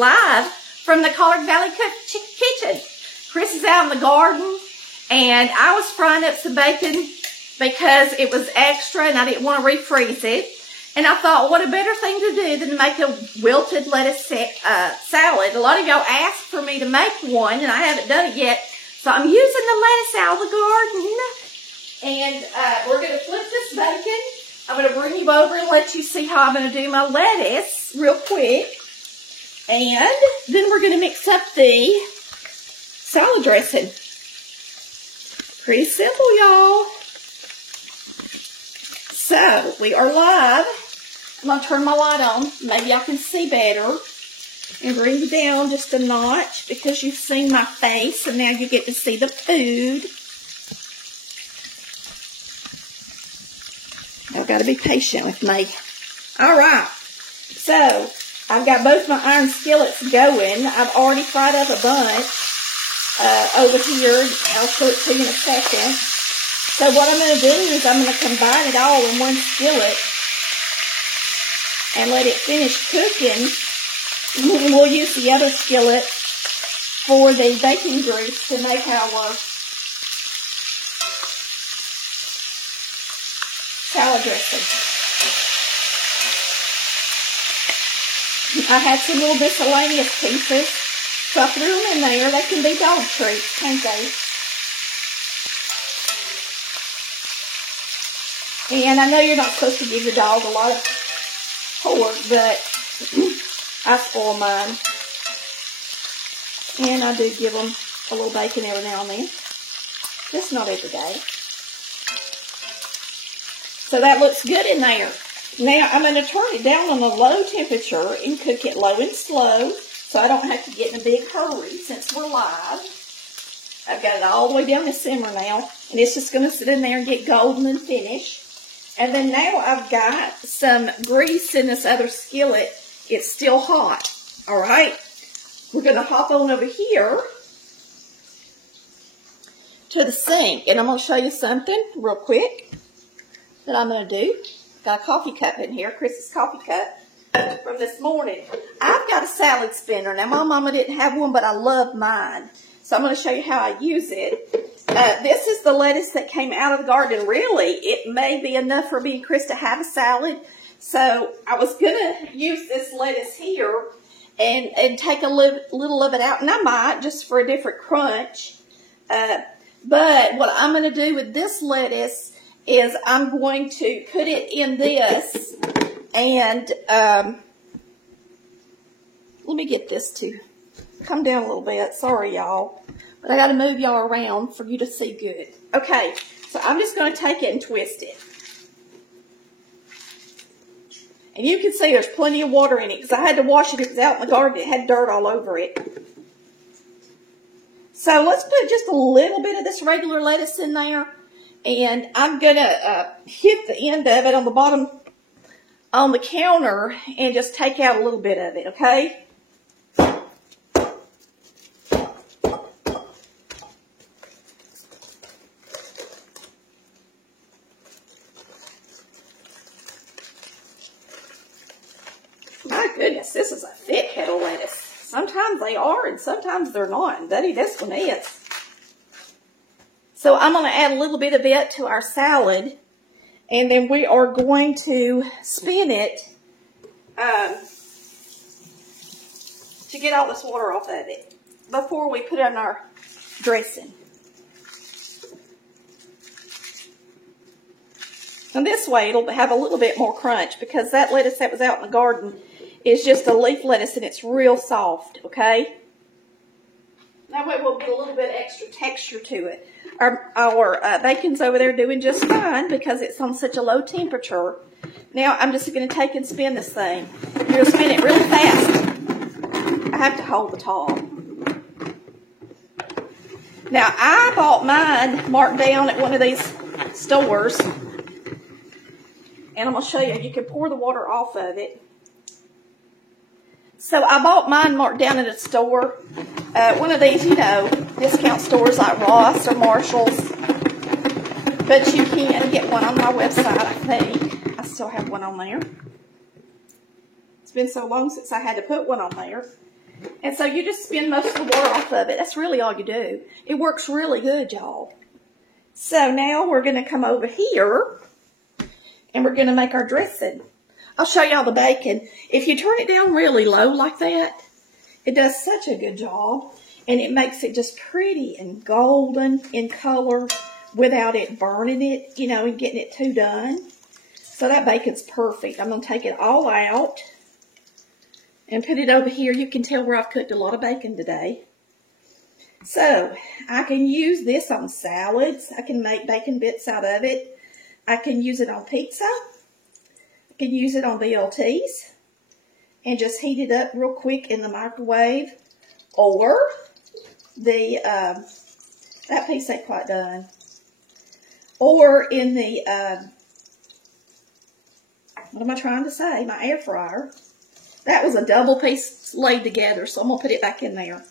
live from the Collard Valley Kitchen. Chris is out in the garden, and I was frying up some bacon because it was extra and I didn't want to refreeze it. And I thought, what a better thing to do than to make a wilted lettuce salad. A lot of y'all asked for me to make one, and I haven't done it yet. So I'm using the lettuce out of the garden. And we're going to flip this bacon. I'm going to bring you over and let you see how I'm going to do my lettuce real quick. And then we're going to mix up the salad dressing. Pretty simple, y'all. So, we are live. I'm going to turn my light on. Maybe y'all can see better. And bring it down just a notch because you've seen my face and now you get to see the food. Y'all got to be patient with me. Alright. So, I've got both my iron skillets going. I've already fried up a bunch over here. I'll show it to you in a second. So what I'm going to do is I'm going to combine it all in one skillet and let it finish cooking. And we'll use the other skillet for the bacon grease to make our salad dressing. I had some little miscellaneous pieces, so I threw them in there. They can be dog treats, can't they? And I know you're not supposed to give your dog a lot of pork, but I spoil mine. And I do give them a little bacon every now and then. Just not every day. So that looks good in there. Now I'm going to turn it down on a low temperature and cook it low and slow so I don't have to get in a big hurry since we're live. I've got it all the way down to simmer now. And it's just going to sit in there and get golden and finish. And then now I've got some grease in this other skillet. It's still hot. Alright. We're going to hop on over here to the sink. And I'm going to show you something real quick that I'm going to do. Got a coffee cup in here. Chris's coffee cup from this morning. I've got a salad spinner. Now my mama didn't have one, but I love mine. So I'm going to show you how I use it. This is the lettuce that came out of the garden. Really, it may be enough for me and Chris to have a salad. So I was going to use this lettuce here and take a little of it out. And I might, just for a different crunch. But what I'm going to do with this lettuce is I'm going to put it in this. And let me get this to come down a little bit. Sorry, y'all. But I got to move y'all around for you to see good. Okay, so I'm just going to take it and twist it. And you can see there's plenty of water in it because I had to wash it. It was out in the garden. It had dirt all over it. So let's put just a little bit of this regular lettuce in there. And I'm going to hit the end of it on the bottom on the counter and just take out a little bit of it, okay? My goodness, this is a thick head of lettuce. Sometimes they are and sometimes they're not. And buddy, this one is. So I'm going to add a little bit of it to our salad. And then we are going to spin it to get all this water off of it before we put it in our dressing. And this way it'll have a little bit more crunch because that lettuce that was out in the garden is just a leaf lettuce and it's real soft, okay? That way we'll get a little bit extra texture to it. Our bacon's over there doing just fine because it's on such a low temperature. Now I'm just going to take and spin this thing. You're going to spin it really fast. I have to hold the top. Now I bought mine marked down at one of these stores. And I'm going to show you. You can pour the water off of it. So I bought mine marked down at a store. One of these, you know, discount stores like Ross or Marshall's. But you can get one on my website, I think. I still have one on there. It's been so long since I had to put one on there. And so you just spin most of the water off of it. That's really all you do. It works really good, y'all. So now we're going to come over here and we're going to make our dressing. I'll show y'all the bacon. If you turn it down really low like that, it does such a good job. And it makes it just pretty and golden in color without it burning it, you know, and getting it too done. So that bacon's perfect. I'm going to take it all out and put it over here. You can tell where I've cooked a lot of bacon today. So I can use this on salads. I can make bacon bits out of it. I can use it on pizza. I can use it on BLTs and just heat it up real quick in the microwave. Or that piece ain't quite done. Or in the, what am I trying to say? My air fryer. That was a double piece laid together, so I'm going to put it back in there.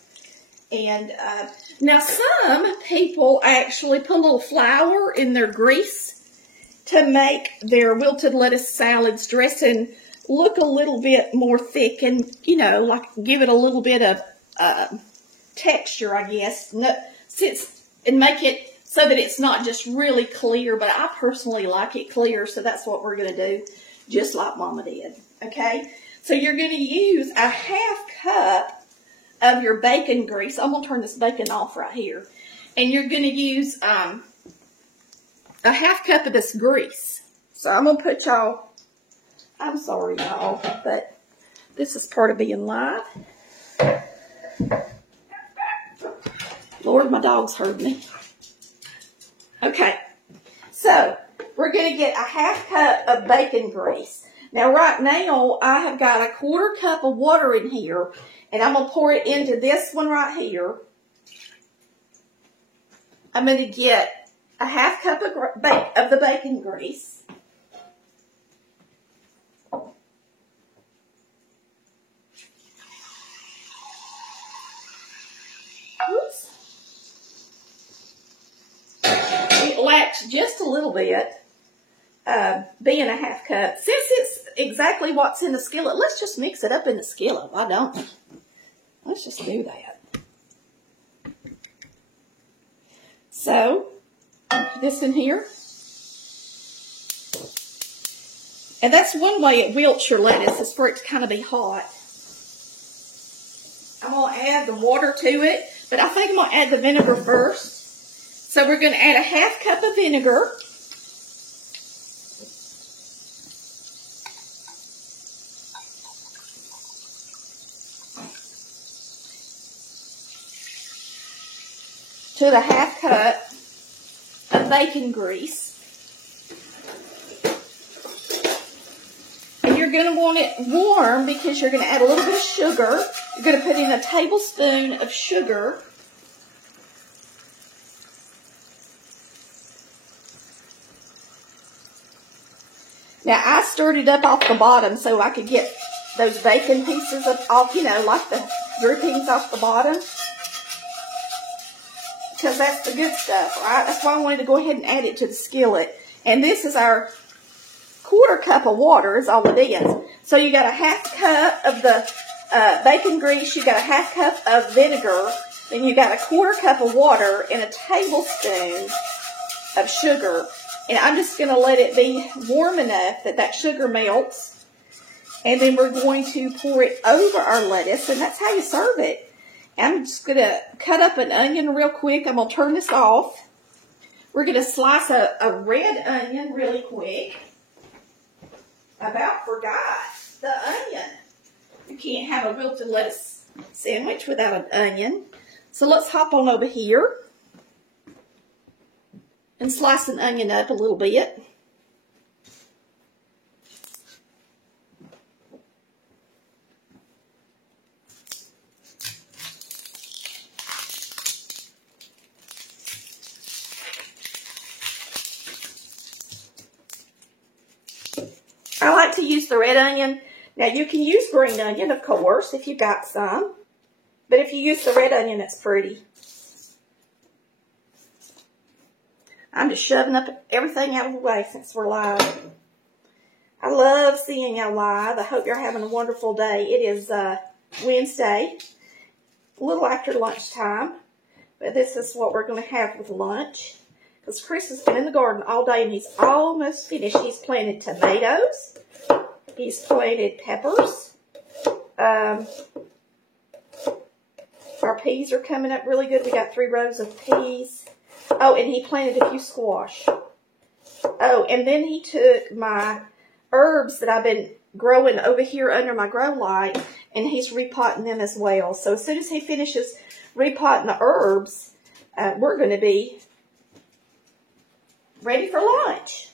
And now some people actually put a little flour in their grease to make their wilted lettuce salads dressing look a little bit more thick and, you know, like give it a little bit of texture, I guess, and make it so that it's not just really clear, but I personally like it clear, so that's what we're going to do, just like Mama did, okay? So you're going to use a half cup of your bacon grease. I'm going to turn this bacon off right here. And you're going to use a half cup of this grease. So I'm going to put y'all, I'm sorry y'all, but this is part of being live. Lord, my dog's heard me. Okay, so we're going to get a half cup of bacon grease. Now right now I have got a 1/4 cup of water in here. And I'm going to pour it into this one right here. I'm going to get a half cup of the bacon grease. Oops. It lacks just a little bit, being a half cup. Since it's exactly what's in the skillet, let's just mix it up in the skillet. Why don't we? Let's just do that. So, put this in here. And that's one way it wilts your lettuce, is for it to kind of be hot. I'm going to add the water to it, but I think I'm going to add the vinegar first. So we're going to add a half cup of vinegar. To the half cup of bacon grease. And you're going to want it warm because you're going to add a little bit of sugar. You're going to put in a tablespoon of sugar. Now I stirred it up off the bottom so I could get those bacon pieces off, you know, like the drippings off the bottom. Because that's the good stuff, right? That's why I wanted to go ahead and add it to the skillet. And this is our 1/4 cup of water is all it is. So you got a half cup of the bacon grease, you got a half cup of vinegar, then you got a 1/4 cup of water and a tablespoon of sugar. And I'm just going to let it be warm enough that that sugar melts. And then we're going to pour it over our lettuce, and that's how you serve it. I'm just going to cut up an onion real quick. I'm going to turn this off. We're going to slice a red onion really quick. About forgot the onion. You can't have a wilted lettuce sandwich without an onion. So let's hop on over here and slice an onion up a little bit. I like to use the red onion. Now you can use green onion, of course, if you got some. But if you use the red onion, it's pretty. I'm just shoving up everything out of the way since we're live. I love seeing y'all live. I hope you're having a wonderful day. It is Wednesday. a little after lunchtime. But this is what we're going to have with lunch. Because Chris has been in the garden all day and he's almost finished. He's planted tomatoes. He's planted peppers. Our peas are coming up really good. We got 3 rows of peas. Oh, and he planted a few squash. Oh, and then he took my herbs that I've been growing over here under my grow light, and he's repotting them as well. So as soon as he finishes repotting the herbs, we're going to be ready for lunch.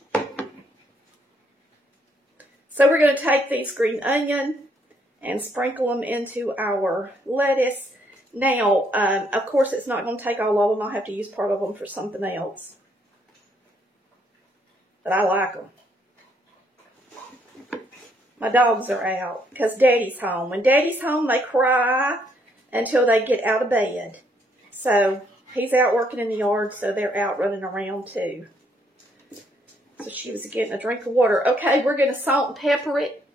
So we're going to take these green onion and sprinkle them into our lettuce. Now, of course, it's not going to take all of them. I'll have to use part of them for something else. But I like them. My dogs are out because Daddy's home. When Daddy's home, they cry until they get out of bed. So he's out working in the yard, so they're out running around too. So she was getting a drink of water. Okay, we're going to salt and pepper it.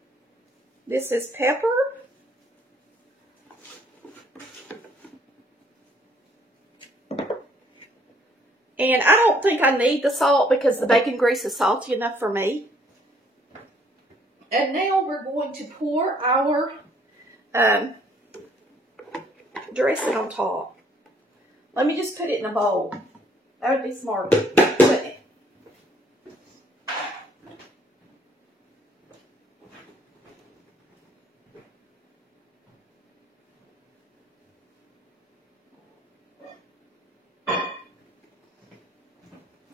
This is pepper. And I don't think I need the salt because the bacon grease is salty enough for me. And now we're going to pour our dressing on top. Let me just put it in a bowl. That would be smart, wouldn't it?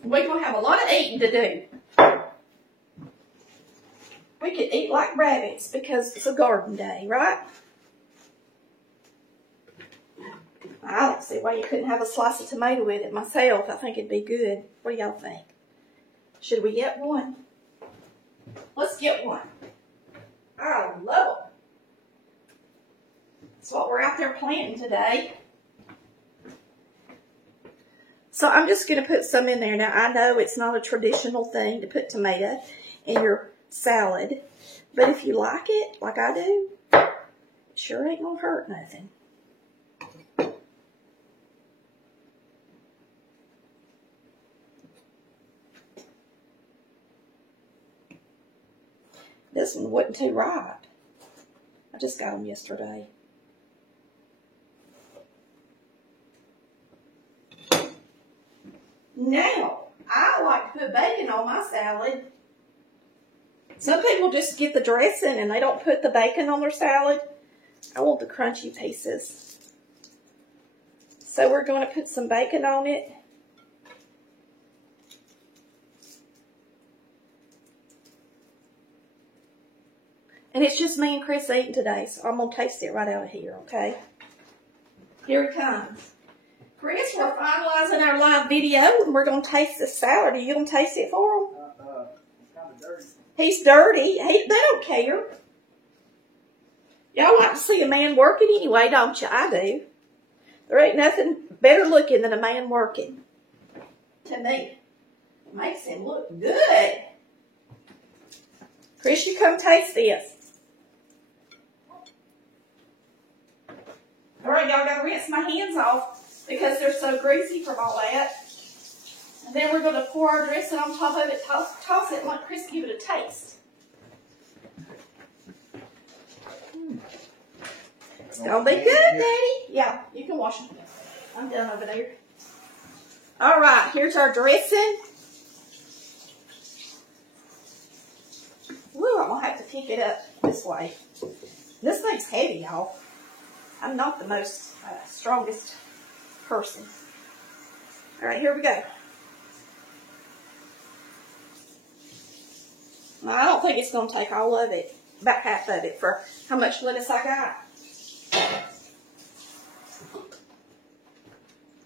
We're going to have a lot of eating to do. We could eat like rabbits because it's a garden day, right? I don't see why you couldn't have a slice of tomato with it myself. I think it'd be good. What do y'all think? Should we get one? Let's get one. I love them. That's what we're out there planting today. So I'm just going to put some in there. Now, I know it's not a traditional thing to put tomato in your salad, but if you like it, like I do, it sure ain't going to hurt nothing. This one wasn't too ripe. I just got them yesterday. Now, I like to put bacon on my salad. Some people just get the dressing and they don't put the bacon on their salad. I want the crunchy pieces. So we're going to put some bacon on it. And it's just me and Chris eating today, so I'm going to taste it right out of here, okay? Here it comes. Chris, we're finalizing our live video, and we're going to taste this salad. Are you going to taste it for him? It's kind of dirty. He's dirty. They don't care. Y'all like to see a man working anyway, don't you? I do. There ain't nothing better looking than a man working. To me. It makes him look good. Chris, you come taste this. All right, y'all got to rinse my hands off because they're so greasy from all that. And then we're going to pour our dressing on top of it, toss it, and let Chris give it a taste. It's going to be good, Daddy. Yeah, you can wash them. I'm done over there. All right, here's our dressing. Woo, I'm going to have to pick it up this way. This thing's heavy, y'all. I'm not the most strongest person. All right, here we go. Now, I don't think it's going to take all of it, about half of it, for how much lettuce I got.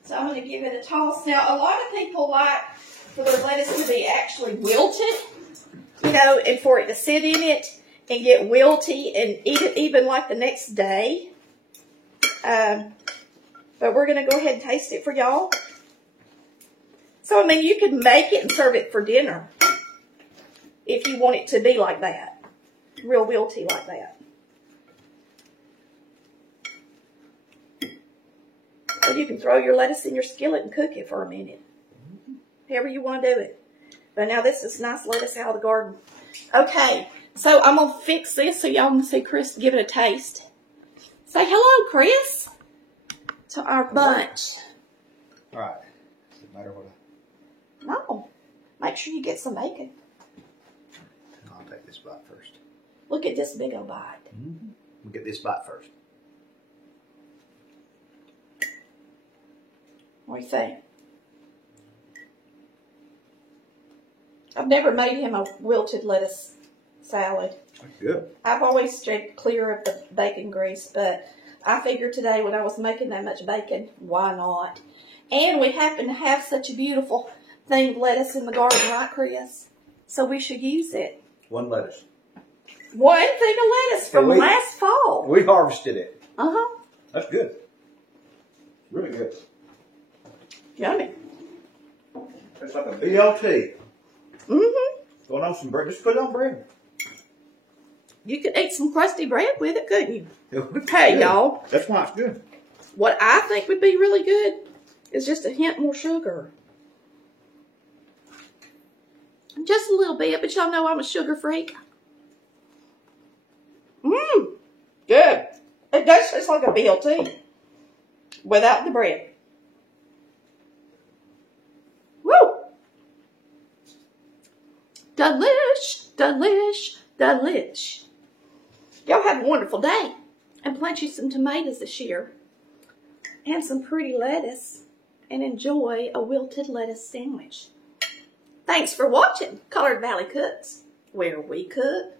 So I'm going to give it a toss. Now, a lot of people like for their lettuce to be actually wilted, you know, and for it to sit in it and get wilty and eat it even like the next day. But we're going to go ahead and taste it for y'all. So, I mean, you can make it and serve it for dinner if you want it to be like that. Real wilty like that. Or you can throw your lettuce in your skillet and cook it for a minute. However you want to do it. But now this is nice lettuce out of the garden. Okay, so I'm going to fix this so y'all can see Chris give it a taste. Say hello, Chris, to our bunch. All right. Doesn't matter what No, make sure you get some bacon. I'll take this bite first. Look at this big old bite. We'll get this bite first. What do you think? I've never made him a wilted lettuce salad. That's good. I've always stayed clear of the bacon grease, but I figured today when I was making that much bacon, why not? And we happen to have such a beautiful thing of lettuce in the garden, right, Chris? So we should use it. One lettuce. One thing of lettuce from last fall. We harvested it. Uh-huh. That's good. Really good. Yummy. It's like a BLT. Mm-hmm. Going on some bread. Just put it on bread. You could eat some crusty bread with it, couldn't you? It's Hey, good. y'all. That's why it's good. What I think would be really good is just a hint more sugar. Just a little bit, but y'all know I'm a sugar freak. Mmm. Good. It does taste like a BLT without the bread. Woo! Delish, delish, delish. Y'all have a wonderful day. And plant you some tomatoes this year. And some pretty lettuce. And enjoy a wilted lettuce sandwich. Thanks for watching Colored Valley Cooks, where we cook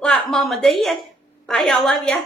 like Mama did. Bye, y'all. Love ya.